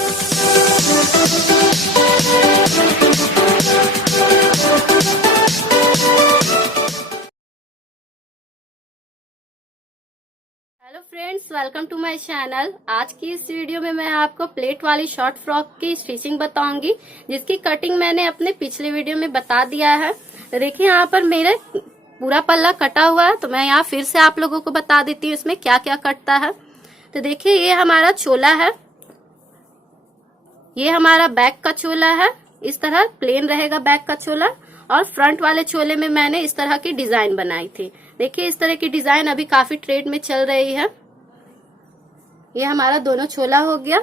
Hello friends, welcome to my channel. आज की इस वीडियो में मैं आपको प्लेट वाली शॉर्ट फ्रॉक की स्टिचिंग बताऊंगी, जिसकी कटिंग मैंने अपने पिछले वीडियो में बता दिया है। तो देखिए यहाँ पर मेरे पूरा पल्ला कटा हुआ है, तो मैं यहाँ फिर से आप लोगों को बता देती हूँ इसमें क्या क्या कटता है। तो देखिए ये हमारा चोला है, ये हमारा बैक का चोला है। इस तरह प्लेन रहेगा बैक का चोला, और फ्रंट वाले चोले में मैंने इस तरह की डिजाइन बनाई थी। देखिए इस तरह की डिजाइन अभी काफी ट्रेंड में चल रही है। ये हमारा दोनों चोला हो गया,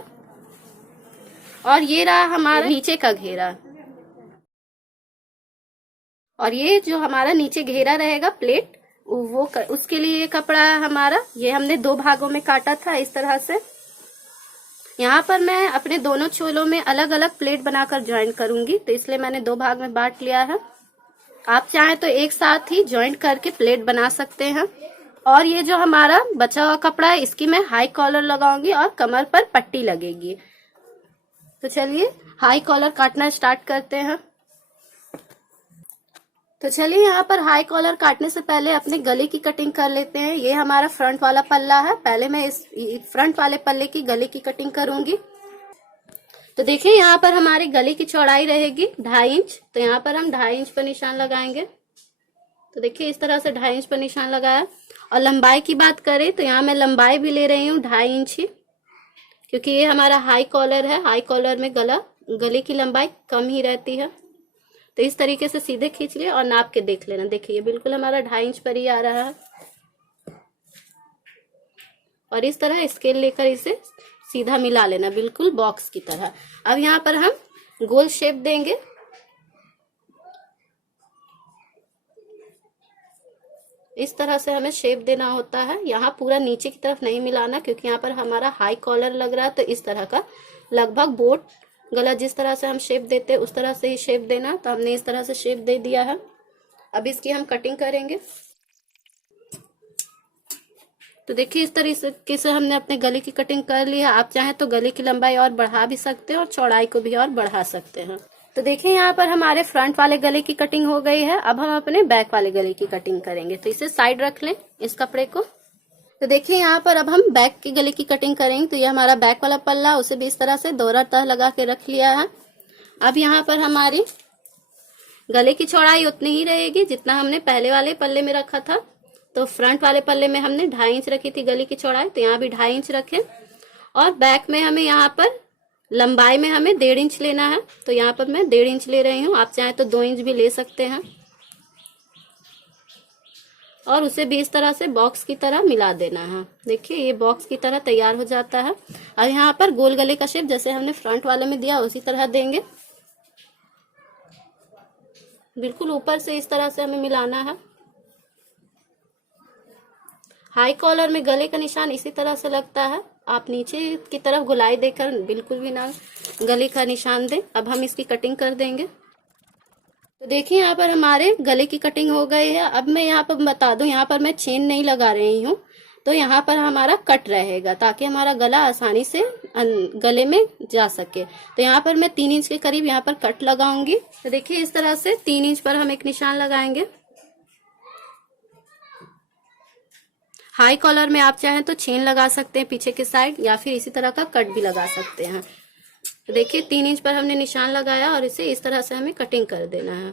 और ये रहा हमारा नीचे का घेरा। और ये जो हमारा नीचे घेरा रहेगा प्लेट, उसके लिए ये कपड़ा है हमारा। ये हमने दो भागों में काटा था इस तरह से। यहाँ पर मैं अपने दोनों चोलों में अलग अलग प्लेट बनाकर ज्वाइन करूंगी, तो इसलिए मैंने दो भाग में बांट लिया है। आप चाहें तो एक साथ ही ज्वाइंट करके प्लेट बना सकते हैं। और ये जो हमारा बचा हुआ कपड़ा है, इसकी मैं हाई कॉलर लगाऊंगी और कमर पर पट्टी लगेगी। तो चलिए हाई कॉलर काटना स्टार्ट करते हैं। तो चलिए यहाँ पर हाई कॉलर काटने से पहले अपने गले की कटिंग कर लेते हैं। ये हमारा फ्रंट वाला पल्ला है, पहले मैं इस फ्रंट वाले पल्ले की गले की कटिंग करूंगी। तो देखिए यहाँ पर हमारे गले की चौड़ाई रहेगी 2.5 इंच, तो यहाँ पर हम 2.5 इंच पर निशान लगाएंगे। तो देखिए इस तरह से 2.5 इंच पर निशान लगाया। और लंबाई की बात करें तो यहाँ मैं लंबाई भी ले रही हूँ 2.5 इंच ही, क्योंकि ये हमारा हाई कॉलर है। हाई कॉलर में गले की लंबाई कम ही रहती है। तो इस तरीके से सीधे खींच लिया और नाप के देख लेना। देखिए ये बिल्कुल हमारा 2.5 इंच पर ही आ रहा है। और इस तरह स्केल लेकर इसे सीधा मिला लेना, बिल्कुल बॉक्स की तरह। अब यहाँ पर हम गोल शेप देंगे। इस तरह से हमें शेप देना होता है। यहाँ पूरा नीचे की तरफ नहीं मिलाना, क्योंकि यहाँ पर हमारा हाई कॉलर लग रहा है। तो इस तरह का लगभग बोट गला जिस तरह से हम शेप देते हैं उस तरह से ही शेप देना। तो हमने इस तरह से शेप दे दिया है। अब इसकी हम कटिंग करेंगे। तो देखिए इस तरीके से हमने अपने गले की कटिंग कर ली है। आप चाहें तो गले की लंबाई और बढ़ा भी सकते हैं और चौड़ाई को भी और बढ़ा सकते हैं। तो देखिए यहाँ पर हमारे फ्रंट वाले गले की कटिंग हो गई है। अब हम अपने बैक वाले गले की कटिंग करेंगे। तो इसे साइड रख लें इस कपड़े को। तो देखिए यहाँ पर अब हम बैक के गले की कटिंग करेंगे। तो ये हमारा बैक वाला पल्ला, उसे भी इस तरह से दोहरा तह लगा के रख लिया है। अब यहाँ पर हमारी गले की चौड़ाई उतनी ही रहेगी जितना हमने पहले वाले पल्ले में रखा था। तो फ्रंट वाले पल्ले में हमने 2.5 इंच रखी थी गले की चौड़ाई, तो यहाँ भी 2.5 इंच रखें। और बैक में हमें यहाँ पर लंबाई में हमें 1.5 इंच लेना है। तो यहाँ पर मैं 1.5 इंच ले रही हूँ। आप चाहें तो 2 इंच भी ले सकते हैं। और उसे भी इस तरह से बॉक्स की तरह मिला देना है। देखिए ये बॉक्स की तरह तैयार हो जाता है। और यहाँ पर गोल गले का शेप जैसे हमने फ्रंट वाले में दिया उसी तरह देंगे। बिल्कुल ऊपर से इस तरह से हमें मिलाना है। हाई कॉलर में गले का निशान इसी तरह से लगता है। आप नीचे की तरफ गोलाई देकर बिल्कुल भी ना गले का निशान दें। अब हम इसकी कटिंग कर देंगे। तो देखिए यहाँ पर हमारे गले की कटिंग हो गई है। अब मैं यहाँ पर बता दूं, यहाँ पर मैं चेन नहीं लगा रही हूँ। तो यहाँ पर हमारा कट रहेगा ताकि हमारा गला आसानी से गले में जा सके। तो यहाँ पर मैं 3 इंच के करीब यहाँ पर कट लगाऊंगी। तो देखिए इस तरह से 3 इंच पर हम एक निशान लगाएंगे। हाई कॉलर में आप चाहें तो चेन लगा सकते हैं पीछे के साइड, या फिर इसी तरह का कट भी लगा सकते हैं। तो देखिए 3 इंच पर हमने निशान लगाया और इसे इस तरह से हमें कटिंग कर देना है।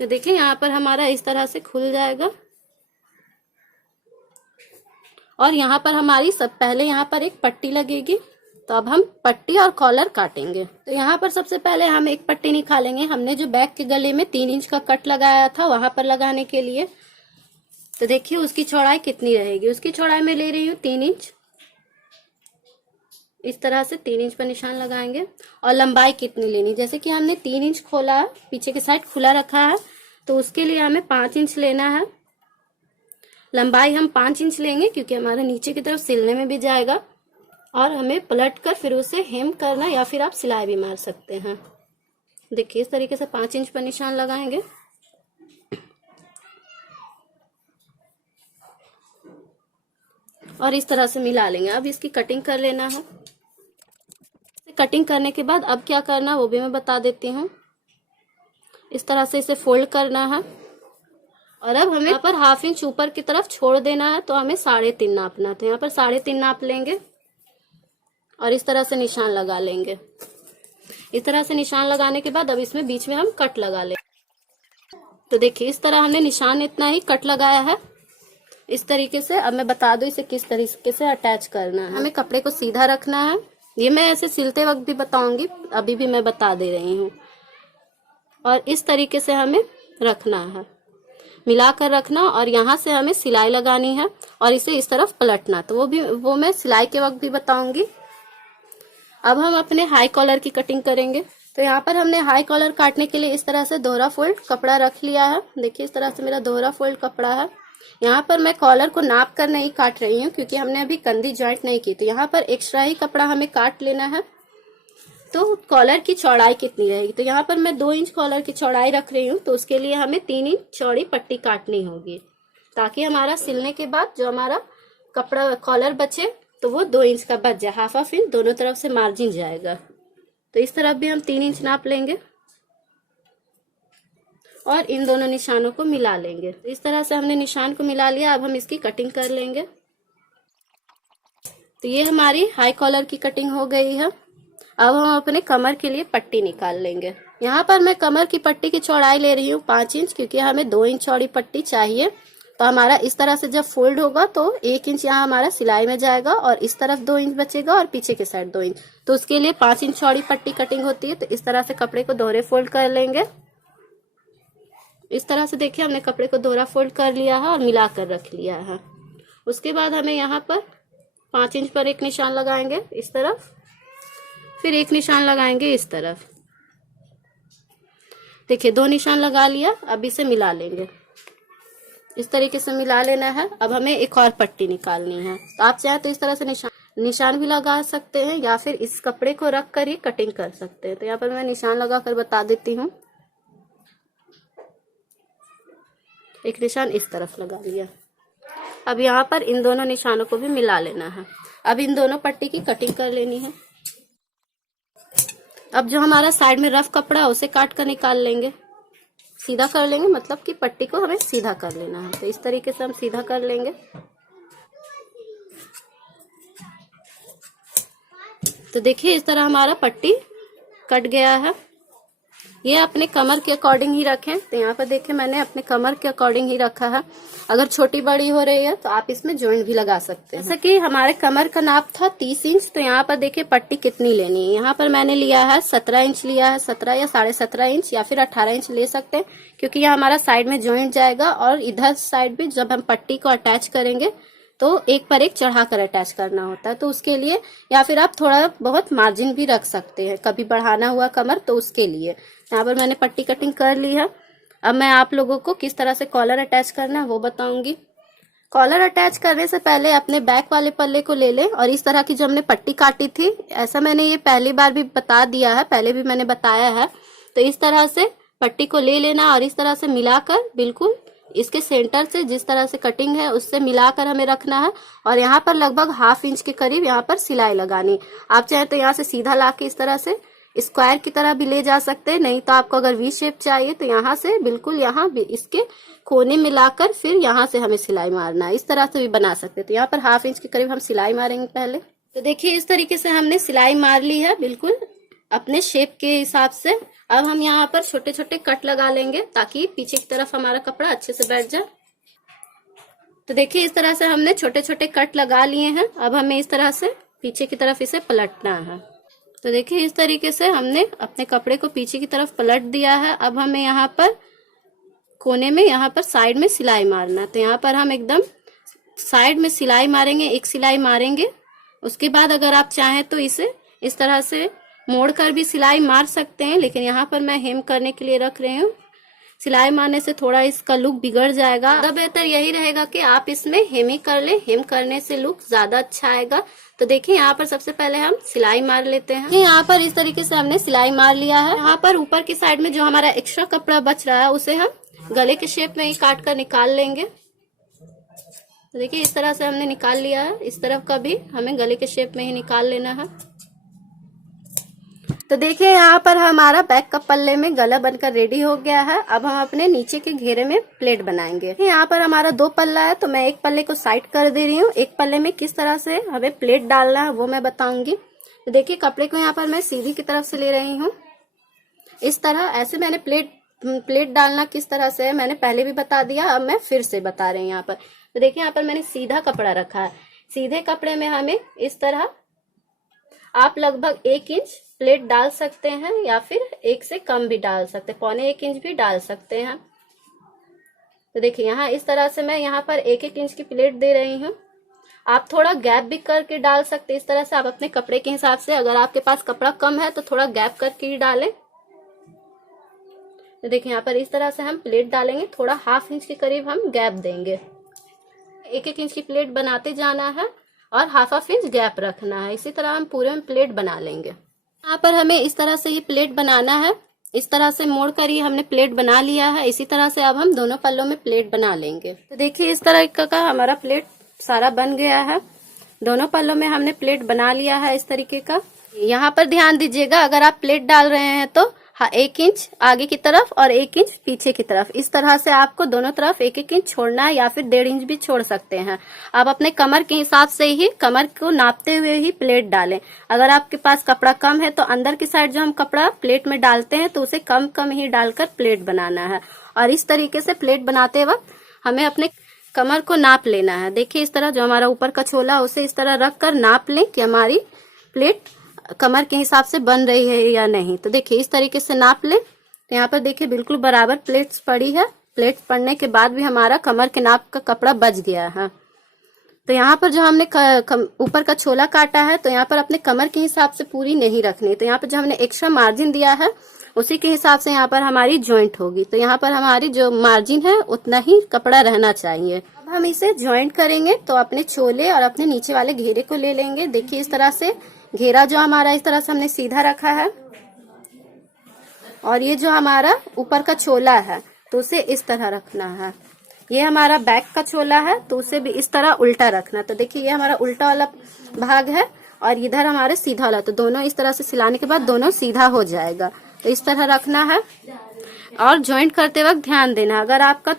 तो देखिए यहाँ पर हमारा इस तरह से खुल जाएगा। और यहाँ पर हमारी पहले यहाँ पर एक पट्टी लगेगी। तो अब हम पट्टी और कॉलर काटेंगे। तो यहाँ पर सबसे पहले हम एक पट्टी निकालेंगे। हमने जो बैक के गले में 3 इंच का कट लगाया था वहां पर लगाने के लिए। तो देखिए उसकी चौड़ाई कितनी रहेगी। उसकी चौड़ाई में ले रही हूँ 3 इंच। इस तरह से 3 इंच पर निशान लगाएंगे। और लंबाई कितनी लेनी, जैसे कि हमने 3 इंच खोला, पीछे के साइड खुला रखा है, तो उसके लिए हमें 5 इंच लेना है। लंबाई हम 5 इंच लेंगे, क्योंकि हमारे नीचे की तरफ सिलने में भी जाएगा। और हमें पलट कर फिर उसे हेम करना, या फिर आप सिलाई भी मार सकते हैं। देखिए इस तरीके से 5 इंच पर निशान लगाएंगे। और इस तरह से मिला लेंगे। अब इसकी कटिंग कर लेना है। कटिंग करने के बाद अब क्या करना वो भी मैं बता देती हूँ। इस तरह से इसे फोल्ड करना है और अब हमें यहाँ पर 1/2 इंच ऊपर की तरफ छोड़ देना है, तो हमें 3.5 नापना। तो यहाँ पर 3.5 नाप लेंगे और इस तरह से निशान लगा लेंगे। इस तरह से निशान लगाने के बाद अब इसमें बीच में हम कट लगा लेंगे। तो देखिए इस तरह हमने निशान इतना ही कट लगाया है इस तरीके से। अब मैं बता दूं इसे किस तरीके से अटैच करना है। हमें कपड़े को सीधा रखना है, ये मैं ऐसे सिलते वक्त भी बताऊंगी, अभी भी मैं बता दे रही हूँ। और इस तरीके से हमें रखना है, मिलाकर रखना, और यहाँ से हमें सिलाई लगानी है और इसे इस तरफ पलटना। तो वो मैं सिलाई के वक्त भी बताऊंगी। अब हम अपने हाई कॉलर की कटिंग करेंगे। तो यहाँ पर हमने हाई कॉलर काटने के लिए इस तरह से दोहरा फोल्ड कपड़ा रख लिया है। देखिए इस तरह से मेरा दोहरा फोल्ड कपड़ा है। यहाँ पर मैं कॉलर को नाप कर नहीं काट रही हूँ क्योंकि हमने अभी कंधी जॉइंट नहीं की। तो यहाँ पर एक्स्ट्रा ही कपड़ा हमें काट लेना है। तो कॉलर की चौड़ाई कितनी रहेगी, तो यहाँ पर मैं 2 इंच कॉलर की चौड़ाई रख रही हूँ। तो उसके लिए हमें 3 इंच चौड़ी पट्टी काटनी होगी, ताकि हमारा सिलने के बाद जो हमारा कपड़ा कॉलर बचे तो वो 2 इंच का बच जाए। 1/2 इंच दोनों तरफ से मार्जिन जाएगा। तो इस तरफ भी हम 3 इंच नाप लेंगे और इन दोनों निशानों को मिला लेंगे। इस तरह से हमने निशान को मिला लिया। अब हम इसकी कटिंग कर लेंगे। तो ये हमारी हाई कॉलर की कटिंग हो गई है। अब हम अपने कमर के लिए पट्टी निकाल लेंगे। यहाँ पर मैं कमर की पट्टी की चौड़ाई ले रही हूँ 5 इंच, क्योंकि हमें 2 इंच चौड़ी पट्टी चाहिए। तो हमारा इस तरह से जब फोल्ड होगा तो 1 इंच यहाँ हमारा सिलाई में जाएगा और इस तरफ 2 इंच बचेगा और पीछे के साइड 2 इंच। तो उसके लिए 5 इंच चौड़ी पट्टी कटिंग होती है। तो इस तरह से कपड़े को दोहरे फोल्ड कर लेंगे। इस तरह से देखिए हमने कपड़े को दोहरा फोल्ड कर लिया है और मिला कर रख लिया है। उसके बाद हमें यहाँ पर 5 इंच पर एक निशान लगाएंगे इस तरफ, फिर एक निशान लगाएंगे इस तरफ। देखिए 2 निशान लगा लिया। अब इसे मिला लेंगे, इस तरीके से मिला लेना है। अब हमें एक और पट्टी निकालनी है। तो आप चाहे तो इस तरह से निशान भी लगा सकते हैं या फिर इस कपड़े को रख कर ही कटिंग कर सकते हैं। तो यहाँ पर मैं निशान लगा कर बता देती हूँ। एक निशान इस तरफ लगा लिया। अब यहाँ पर इन दोनों निशानों को भी मिला लेना है। अब इन दोनों पट्टी की कटिंग कर लेनी है। अब जो हमारा साइड में रफ कपड़ा है उसे काट कर निकाल लेंगे, सीधा कर लेंगे, मतलब कि पट्टी को हमें सीधा कर लेना है। तो इस तरीके से हम सीधा कर लेंगे। तो देखिए इस तरह हमारा पट्टी कट गया है। ये अपने कमर के अकॉर्डिंग ही रखें। तो यहाँ पर देखिए मैंने अपने कमर के अकॉर्डिंग ही रखा है। अगर छोटी बड़ी हो रही है तो आप इसमें जॉइंट भी लगा सकते हैं। जैसे कि हमारे कमर का नाप था 30 इंच। तो यहाँ पर देखिए पट्टी कितनी लेनी है। यहाँ पर मैंने लिया है 17 इंच लिया है, 17 या 17.5 इंच या फिर 18 इंच ले सकते हैं, क्योंकि यह हमारा साइड में जॉइंट जाएगा और इधर साइड भी जब हम पट्टी को अटैच करेंगे तो एक पर एक चढ़ाकर अटैच करना होता है। तो उसके लिए या फिर आप थोड़ा बहुत मार्जिन भी रख सकते हैं, कभी बढ़ाना हुआ कमर तो उसके लिए। यहाँ पर मैंने पट्टी कटिंग कर ली है। अब मैं आप लोगों को किस तरह से कॉलर अटैच करना है वो बताऊंगी। कॉलर अटैच करने से पहले अपने बैक वाले पल्ले को ले लें और इस तरह की जो हमने पट्टी काटी थी, ऐसा मैंने ये पहली बार भी बता दिया है, पहले भी मैंने बताया है। तो इस तरह से पट्टी को ले लेना और इस तरह से मिलाकर बिल्कुल इसके सेंटर से जिस तरह से कटिंग है उससे मिलाकर हमें रखना है। और यहाँ पर लगभग 1/2 इंच के करीब यहाँ पर सिलाई लगानी। आप चाहे तो यहाँ से सीधा लाके इस तरह से स्क्वायर की तरह भी ले जा सकते हैं, नहीं तो आपको अगर वी शेप चाहिए तो यहाँ से बिल्कुल यहाँ भी इसके कोने में लाकर फिर यहाँ से हमें सिलाई मारना है। इस तरह से भी बना सकते हैं। तो यहाँ पर 1/2 इंच के करीब हम सिलाई मारेंगे पहले। तो देखिए इस तरीके से हमने सिलाई मार ली है बिल्कुल अपने शेप के हिसाब से। अब हम यहाँ पर छोटे छोटे कट लगा लेंगे ताकि पीछे की तरफ हमारा कपड़ा अच्छे से बैठ जाए। तो देखिए इस तरह से हमने छोटे छोटे कट लगा लिए हैं। अब हमें इस तरह से पीछे की तरफ इसे पलटना है। तो देखिए इस तरीके से हमने अपने कपड़े को पीछे की तरफ पलट दिया है। अब हमें यहाँ पर कोने में यहाँ पर साइड में सिलाई मारना है। तो यहाँ पर हम एकदम साइड में सिलाई मारेंगे, एक सिलाई मारेंगे। उसके बाद अगर आप चाहें तो इसे इस तरह से मोड़ कर भी सिलाई मार सकते हैं, लेकिन यहाँ पर मैं हेम करने के लिए रख रही हूँ। सिलाई मारने से थोड़ा इसका लुक बिगड़ जाएगा। ज्यादा बेहतर यही रहेगा कि आप इसमें हेम ही कर ले, हेम करने से लुक ज्यादा अच्छा आएगा। तो देखिए यहाँ पर सबसे पहले हम सिलाई मार लेते हैं। यहाँ पर इस तरीके से हमने सिलाई मार लिया है। यहाँ पर ऊपर की साइड में जो हमारा एक्स्ट्रा कपड़ा बच रहा है उसे हम गले के शेप में ही काट कर निकाल लेंगे। तो देखिए इस तरह से हमने निकाल लिया है। इस तरफ का भी हमें गले के शेप में ही निकाल लेना है। तो देखिए यहाँ पर हमारा बैक का पल्ले में गला बनकर रेडी हो गया है। अब हम अपने नीचे के घेरे में प्लेट बनाएंगे। यहाँ पर हमारा 2 पल्ला है, तो मैं एक पल्ले को साइड कर दे रही हूँ। एक पल्ले में किस तरह से हमें प्लेट डालना है वो मैं बताऊंगी। तो देखिए कपड़े को यहाँ पर मैं सीधी की तरफ से ले रही हूँ। इस तरह ऐसे मैंने प्लेट डालना किस तरह से है मैंने पहले भी बता दिया, अब मैं फिर से बता रही हूँ यहाँ पर। तो देखिए यहाँ पर मैंने सीधा कपड़ा रखा है। सीधे कपड़े में हमें इस तरह आप लगभग 1 इंच प्लेट डाल सकते हैं या फिर 1 से कम भी डाल सकते हैं, 1.25 इंच भी डाल सकते हैं। तो देखिए यहाँ इस तरह से मैं यहाँ पर 1-1 इंच की प्लेट दे रही हूँ। आप थोड़ा गैप भी करके डाल सकते हैं। इस तरह से आप अपने कपड़े के हिसाब से, अगर आपके पास कपड़ा कम है तो थोड़ा गैप करके ही डालें। तो देखिए यहाँ पर इस तरह से हम प्लेट डालेंगे, थोड़ा 1/2 इंच के करीब हम गैप देंगे। 1-1 इंच की प्लेट बनाते जाना है और 1/2 इंच गैप रखना है। इसी तरह हम पूरे में प्लेट बना लेंगे। यहाँ पर हमें इस तरह से ये प्लेट बनाना है। इस तरह से मोड़ कर ही हमने प्लेट बना लिया है। इसी तरह से अब हम दोनों पल्लों में प्लेट बना लेंगे। तो देखिए इस तरह का हमारा प्लेट सारा बन गया है। दोनों पल्लों में हमने प्लेट बना लिया है इस तरीके का। यहाँ पर ध्यान दीजिएगा, अगर आप प्लेट डाल रहे हैं तो 1 इंच आगे की तरफ और 1 इंच पीछे की तरफ, इस तरह से आपको दोनों तरफ 1-1 इंच छोड़ना है या फिर 1.5 इंच भी छोड़ सकते हैं। आप अपने कमर के हिसाब से ही, कमर को नापते हुए ही प्लेट डालें। अगर आपके पास कपड़ा कम है तो अंदर की साइड जो हम कपड़ा प्लेट में डालते हैं तो उसे कम कम ही डालकर प्लेट बनाना है। और इस तरीके से प्लेट बनाते वक्त हमें अपने कमर को नाप लेना है। देखिए इस तरह जो हमारा ऊपर का छोला उसे इस तरह रख कर नाप लें कि हमारी प्लेट कमर के हिसाब से बन रही है या नहीं। तो देखिए इस तरीके से नाप लें। तो यहाँ पर देखिए बिल्कुल बराबर प्लेट्स पड़ी है। प्लेट्स पड़ने के बाद भी हमारा कमर के नाप का कपड़ा बच गया है। तो यहाँ पर जो हमने ऊपर का छोला काटा है तो यहाँ पर अपने कमर के हिसाब से पूरी नहीं रखनी। तो यहाँ पर जो हमने एक्स्ट्रा मार्जिन दिया है उसी के हिसाब से यहाँ पर हमारी जॉइंट होगी। तो यहाँ पर हमारी जो मार्जिन है उतना ही कपड़ा रहना चाहिए। अब हम इसे जॉइंट करेंगे तो अपने छोले और अपने नीचे वाले घेरे को ले लेंगे। देखिए इस तरह से घेरा जो हमारा इस तरह से हमने सीधा रखा है और ये जो हमारा ऊपर का छोला है तो उसे इस तरह रखना है। ये हमारा बैक का छोला है तो उसे भी इस तरह उल्टा रखना। तो देखिए ये हमारा उल्टा वाला भाग है और इधर हमारे सीधा वाला, तो दोनों इस तरह से सिलाने के बाद दोनों सीधा हो जाएगा। तो इस तरह रखना है और जॉइंट करते वक्त ध्यान देना, अगर आपका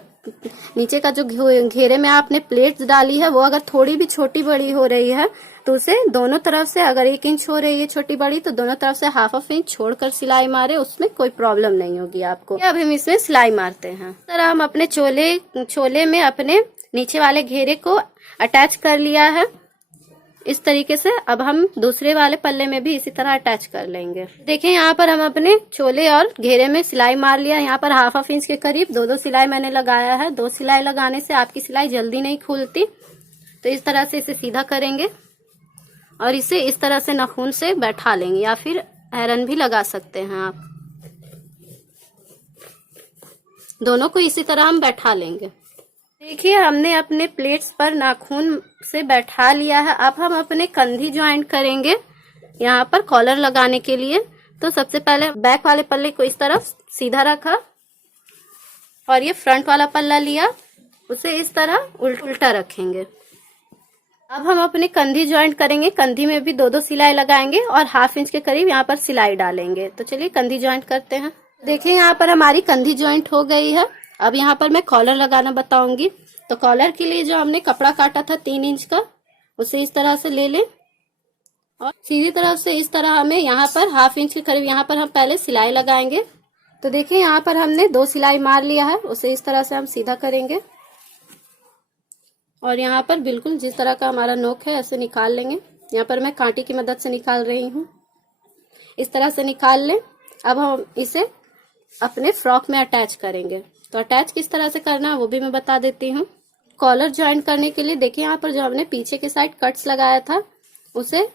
नीचे का जो घेरे में आपने प्लेट्स डाली है वो अगर थोड़ी भी छोटी बड़ी हो रही है तो उसे दोनों तरफ से, अगर 1 इंच हो रही है छोटी बड़ी तो दोनों तरफ से 1/2 इंच छोड़कर सिलाई मारे, उसमें कोई प्रॉब्लम नहीं होगी आपको। अब हम इसमें सिलाई मारते हैं। इस तरह हम अपने छोले में अपने नीचे वाले घेरे को अटैच कर लिया है इस तरीके से। अब हम दूसरे वाले पल्ले में भी इसी तरह अटैच कर लेंगे। देखिए यहाँ पर हम अपने छोले और घेरे में सिलाई मार लिया। यहाँ पर 1/2 इंच के करीब 2 सिलाई मैंने लगाया है। 2 सिलाई लगाने से आपकी सिलाई जल्दी नहीं खुलती। तो इस तरह से इसे सीधा करेंगे और इसे इस तरह से नाखून से बैठा लेंगे या फिर आयरन भी लगा सकते हैं आप। दोनों को इसी तरह हम बैठा लेंगे। देखिए हमने अपने प्लेट्स पर नाखून से बैठा लिया है। अब हम अपने कंधी ज्वाइंट करेंगे यहाँ पर कॉलर लगाने के लिए। तो सबसे पहले बैक वाले पल्ले को इस तरफ सीधा रखा और ये फ्रंट वाला पल्ला लिया, उसे इस तरह उल्टा रखेंगे। अब हम अपने कंधी ज्वाइंट करेंगे। कंधी में भी 2 सिलाई लगाएंगे और 1/2 इंच के करीब यहाँ पर सिलाई डालेंगे। तो चलिए कंधी ज्वाइंट करते हैं। देखिए यहाँ पर हमारी कंधी ज्वाइंट हो गई है। अब यहाँ पर मैं कॉलर लगाना बताऊंगी। तो कॉलर के लिए जो हमने कपड़ा काटा था 3 इंच का, उसे इस तरह से ले लें और सीधी तरफ से इस तरह हमें यहाँ पर 1/2 इंच के करीब यहाँ पर हम पहले सिलाई लगाएंगे। तो देखिए यहाँ पर हमने 2 सिलाई मार लिया है, उसे इस तरह से हम सीधा करेंगे और यहाँ पर बिल्कुल जिस तरह का हमारा नोक है ऐसे निकाल लेंगे। यहाँ पर मैं कांटे की मदद से निकाल रही हूँ। इस तरह से निकाल लें। अब हम इसे अपने फ्रॉक में अटैच करेंगे। तो अटैच किस तरह से करना है वो भी मैं बता देती हूँ। कॉलर ज्वाइंट करने के लिए देखिए यहाँ पर जो हमने पीछे के साइड कट्स लगाया था उसे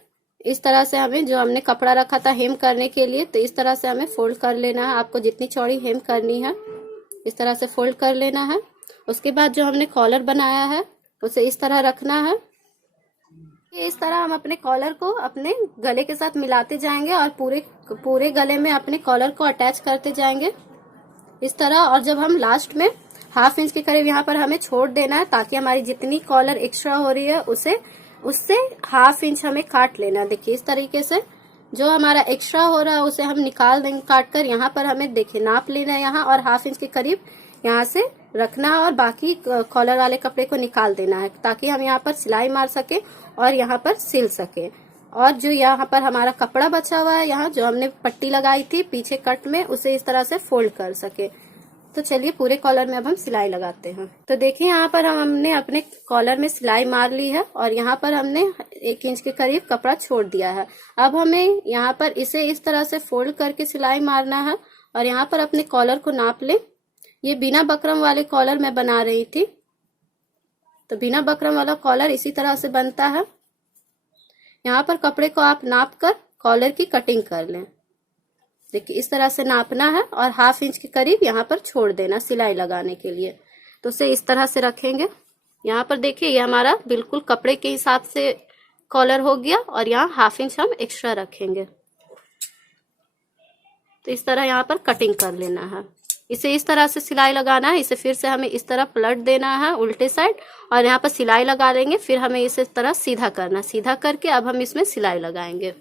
इस तरह से हमें, जो हमने कपड़ा रखा था हेम करने के लिए, तो इस तरह से हमें फोल्ड कर लेना है। आपको जितनी चौड़ी हेम करनी है इस तरह से फोल्ड कर लेना है। उसके बाद जो हमने कॉलर बनाया है उसे इस तरह रखना है। इस तरह हम अपने कॉलर को अपने गले के साथ मिलाते जाएंगे और पूरे गले में अपने कॉलर को अटैच करते जाएंगे इस तरह। और जब हम लास्ट में हाफ इंच के करीब यहाँ पर हमें छोड़ देना है, ताकि हमारी जितनी कॉलर एक्स्ट्रा हो रही है उससे हाफ इंच हमें काट लेना है। देखिए इस तरीके से जो हमारा एक्स्ट्रा हो रहा है उसे हम निकाल देंगे काट कर। यहाँ पर हमें देखिए नाप लेना है यहाँ, और हाफ इंच के करीब यहाँ से रखना है और बाकी कॉलर वाले कपड़े को निकाल देना है, ताकि हम यहाँ पर सिलाई मार सके और यहाँ पर सिल सके। और जो यहाँ पर हमारा कपड़ा बचा हुआ है, यहाँ जो हमने पट्टी लगाई थी पीछे कट में, उसे इस तरह से फोल्ड कर सके। तो चलिए पूरे कॉलर में अब हम सिलाई लगाते हैं। तो देखिए यहाँ पर हमने अपने कॉलर में सिलाई मार ली है और यहाँ पर हमने 1 इंच के करीब कपड़ा छोड़ दिया है। अब हमें यहाँ पर इसे इस तरह से फोल्ड करके सिलाई मारना है और यहाँ पर अपने कॉलर को नाप ले। ये बिना बकरम वाले कॉलर मैं बना रही थी, तो बिना बकरम वाला कॉलर इसी तरह से बनता है। यहाँ पर कपड़े को आप नाप कर कॉलर की कटिंग कर लें। देखिए इस तरह से नापना है और हाफ इंच के करीब यहाँ पर छोड़ देना सिलाई लगाने के लिए। तो उसे इस तरह से रखेंगे। यहाँ पर देखिए ये हमारा बिल्कुल कपड़े के हिसाब से कॉलर हो गया और यहाँ हाफ इंच हम एक्स्ट्रा रखेंगे। तो इस तरह यहाँ पर कटिंग कर लेना है। इसे इस तरह से सिलाई लगाना है। इसे फिर से हमें इस तरह पलट देना है उल्टे साइड और यहाँ पर सिलाई लगा लेंगे। फिर हमें इसे इस तरह सीधा करना, सीधा करके अब हम इसमें सिलाई लगाएंगे।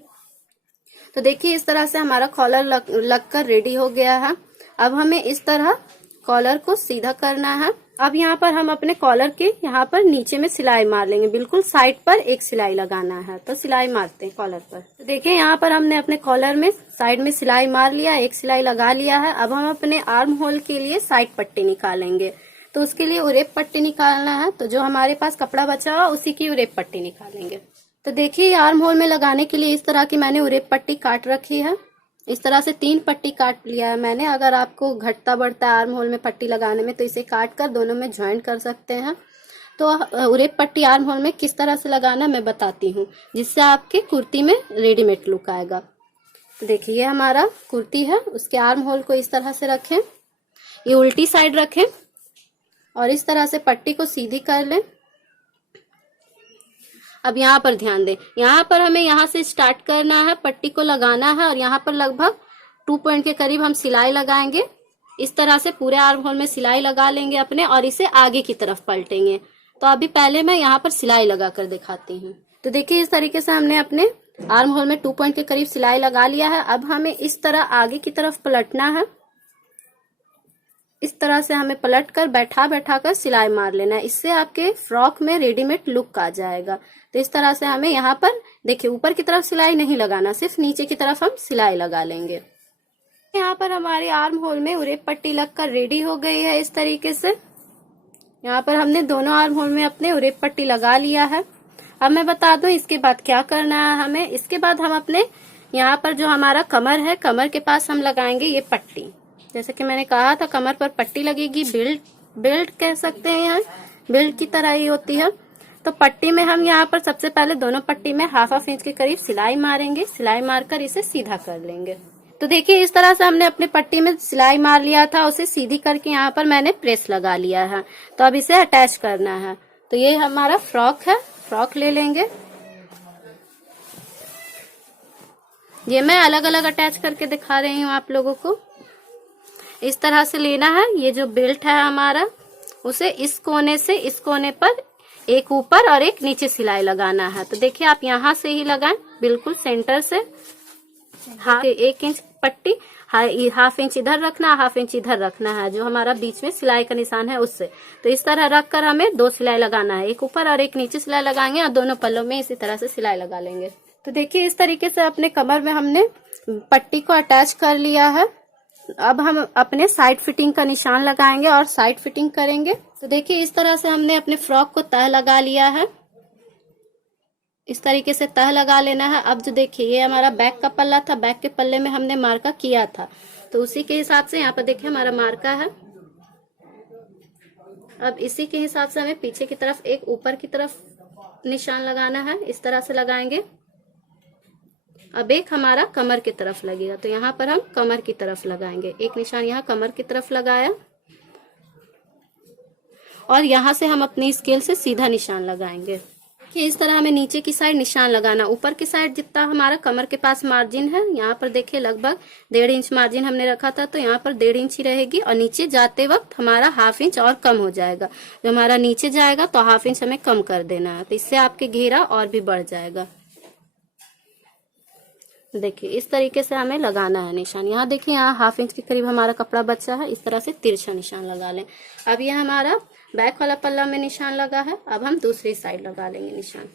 तो देखिए इस तरह से हमारा कॉलर लग कर रेडी हो गया है। अब हमें इस तरह कॉलर को सीधा करना है। अब यहाँ पर हम अपने कॉलर के यहाँ पर नीचे में सिलाई मार लेंगे, बिल्कुल साइड पर एक सिलाई लगाना है। तो सिलाई मारते हैं कॉलर पर। तो देखिए यहाँ पर हमने अपने कॉलर में साइड में सिलाई मार लिया, एक सिलाई लगा लिया है। अब हम अपने आर्म होल के लिए साइड पट्टी निकालेंगे। तो उसके लिए उरेप पट्टी निकालना है। तो जो हमारे पास कपड़ा बचा हुआ उसी की उरेप पट्टी निकालेंगे। तो देखिए आर्म होल में लगाने के लिए इस तरह की मैंने उरेप पट्टी काट रखी है। इस तरह से 3 पट्टी काट लिया है मैंने। अगर आपको घटता बढ़ता है आर्म होल में पट्टी लगाने में तो इसे काट कर दोनों में ज्वाइंट कर सकते हैं। तो उरेप पट्टी आर्म होल में किस तरह से लगाना मैं बताती हूँ, जिससे आपके कुर्ती में रेडीमेड लुक आएगा। तो देखिए ये हमारा कुर्ती है, उसके आर्म होल को इस तरह से रखें, ये उल्टी साइड रखें और इस तरह से पट्टी को सीधी कर लें। अब यहाँ पर ध्यान दें, यहाँ पर हमें यहाँ से स्टार्ट करना है, पट्टी को लगाना है और यहाँ पर लगभग 2 पॉइंट के करीब हम सिलाई लगाएंगे। इस तरह से पूरे आर्म होल में सिलाई लगा लेंगे अपने और इसे आगे की तरफ पलटेंगे। तो अभी पहले मैं यहाँ पर सिलाई लगा कर दिखाती हूँ। तो देखिए इस तरीके से हमने अपने आर्म होल में 2 पॉइंट के करीब सिलाई लगा लिया है। अब हमें इस तरह आगे की तरफ पलटना है। इस तरह से हमें पलट कर बैठा कर सिलाई मार लेना है। इससे आपके फ्रॉक में रेडीमेड लुक आ जाएगा। तो इस तरह से हमें यहाँ पर देखिए ऊपर की तरफ सिलाई नहीं लगाना, सिर्फ नीचे की तरफ हम सिलाई लगा लेंगे। यहाँ पर हमारे आर्म होल में उरेप पट्टी लगकर रेडी हो गई है। इस तरीके से यहाँ पर हमने दोनों आर्म होल में अपने उरेप पट्टी लगा लिया है। अब मैं बता दूं इसके बाद क्या करना है हमें। इसके बाद हम अपने यहाँ पर जो हमारा कमर है, कमर के पास हम लगाएंगे ये पट्टी। जैसे कि मैंने कहा था कमर पर पट्टी लगेगी, बेल्ट कह सकते हैं, यहाँ बेल्ट की तरह ही होती है। तो पट्टी में हम यहाँ पर सबसे पहले दोनों पट्टी में हाफ इंच के करीब सिलाई मारेंगे। सिलाई मारकर इसे सीधा कर लेंगे। तो देखिए इस तरह से हमने अपने पट्टी में सिलाई मार लिया था, उसे सीधी करके यहाँ पर मैंने प्रेस लगा लिया है। तो अब इसे अटैच करना है। तो ये हमारा फ्रॉक है, फ्रॉक ले लेंगे। ये मैं अलग अलग अटैच करके दिखा रही हूँ आप लोगों को। इस तरह से लेना है। ये जो बेल्ट है हमारा, उसे इस कोने से इस कोने पर एक ऊपर और एक नीचे सिलाई लगाना है। तो देखिए आप यहाँ से ही लगाएं, बिल्कुल सेंटर से। हाँ 1 इंच पट्टी, हाफ इंच इधर रखना, हाफ इंच इधर रखना है, जो हमारा बीच में सिलाई का निशान है उससे। तो इस तरह रखकर हमें 2 सिलाई लगाना है, एक ऊपर और एक नीचे सिलाई लगाएंगे और दोनों पल्लों में इसी तरह से सिलाई लगा लेंगे। तो देखिए इस तरीके से अपने कमर में हमने पट्टी को अटैच कर लिया है। अब हम अपने साइड फिटिंग का निशान लगाएंगे और साइड फिटिंग करेंगे। तो देखिए इस तरह से हमने अपने फ्रॉक को तह लगा लिया है। इस तरीके से तह लगा लेना है। अब जो देखिए ये हमारा बैक का पल्ला था, बैक के पल्ले में हमने मार्का किया था, तो उसी के हिसाब से यहाँ पर देखिए हमारा मार्का है। अब इसी के हिसाब से हमें पीछे की तरफ एक ऊपर की तरफ निशान लगाना है। इस तरह से लगाएंगे। अब एक हमारा कमर की तरफ लगेगा, तो यहाँ पर हम कमर की तरफ लगाएंगे। एक निशान यहाँ कमर की तरफ लगाया और यहाँ से हम अपनी स्केल से सीधा निशान लगाएंगे। कि इस तरह हमें नीचे की साइड निशान लगाना। ऊपर की साइड जितना हमारा कमर के पास मार्जिन है, यहाँ पर देखिए लगभग 1.5 इंच मार्जिन हमने रखा था, तो यहाँ पर 1.5 इंच ही रहेगी और नीचे जाते वक्त हमारा 1/2 इंच और कम हो जाएगा। जो हमारा नीचे जाएगा तो 1/2 इंच हमें कम कर देना है, तो इससे आपके घेरा और भी बढ़ जाएगा। देखिए इस तरीके से हमें लगाना है निशान। यहाँ देखिए यहाँ 1/2 इंच के करीब हमारा कपड़ा बचा है, इस तरह से तिरछा निशान लगा लें। अब ये हमारा बैक वाला पल्ला में निशान लगा है, अब हम दूसरी साइड लगा लेंगे निशान।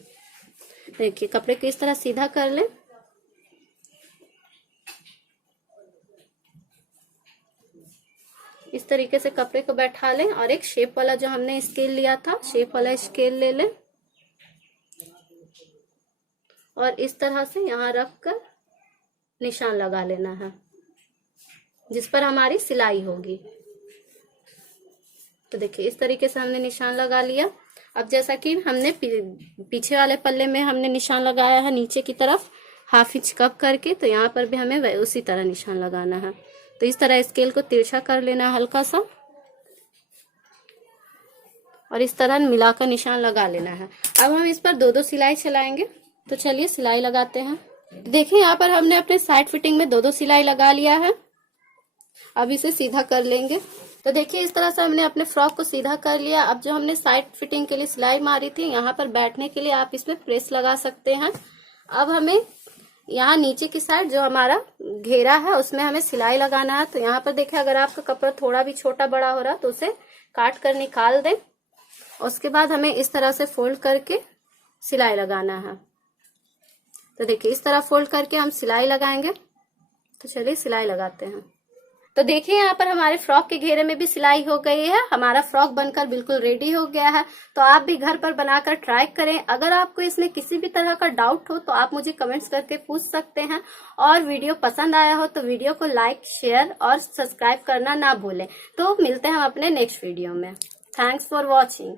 देखिए कपड़े को इस तरह सीधा कर लें। इस तरीके से कपड़े को बैठा लें और एक शेप वाला जो हमने स्केल लिया था, शेप वाला स्केल ले लें और इस तरह से यहाँ रख कर निशान लगा लेना है जिस पर हमारी सिलाई होगी। तो देखिए इस तरीके से हमने निशान लगा लिया। अब जैसा कि हमने पीछे वाले पल्ले में हमने निशान लगाया है नीचे की तरफ 1/2 इंच कप करके, तो यहाँ पर भी हमें उसी तरह निशान लगाना है। तो इस तरह स्केल को तिरछा कर लेना हल्का सा और इस तरह मिलाकर निशान लगा लेना है। अब हम इस पर 2-2 सिलाई चलाएंगे। तो चलिए सिलाई लगाते हैं। देखिए यहाँ पर हमने अपने साइड फिटिंग में 2-2 सिलाई लगा लिया है। अब इसे सीधा कर लेंगे। तो देखिए इस तरह से हमने अपने फ्रॉक को सीधा कर लिया। अब जो हमने साइड फिटिंग के लिए सिलाई मारी थी, यहाँ पर बैठने के लिए आप इसमें प्रेस लगा सकते हैं। अब हमें यहाँ नीचे की साइड जो हमारा घेरा है उसमें हमें सिलाई लगाना है। तो यहाँ पर देखिए अगर आपका कपड़ा थोड़ा भी छोटा बड़ा हो रहा है तो उसे काट कर निकाल दें। उसके बाद हमें इस तरह से फोल्ड करके सिलाई लगाना है। तो देखिए इस तरह फोल्ड करके हम सिलाई लगाएंगे। तो चलिए सिलाई लगाते हैं। तो देखिए यहाँ पर हमारे फ्रॉक के घेरे में भी सिलाई हो गई है। हमारा फ्रॉक बनकर बिल्कुल रेडी हो गया है। तो आप भी घर पर बनाकर ट्राई करें। अगर आपको इसमें किसी भी तरह का डाउट हो तो आप मुझे कमेंट्स करके पूछ सकते हैं। और वीडियो पसंद आया हो तो वीडियो को लाइक, शेयर और सब्सक्राइब करना ना भूलें। तो मिलते हैं हम अपने नेक्स्ट वीडियो में। Thanks for watching.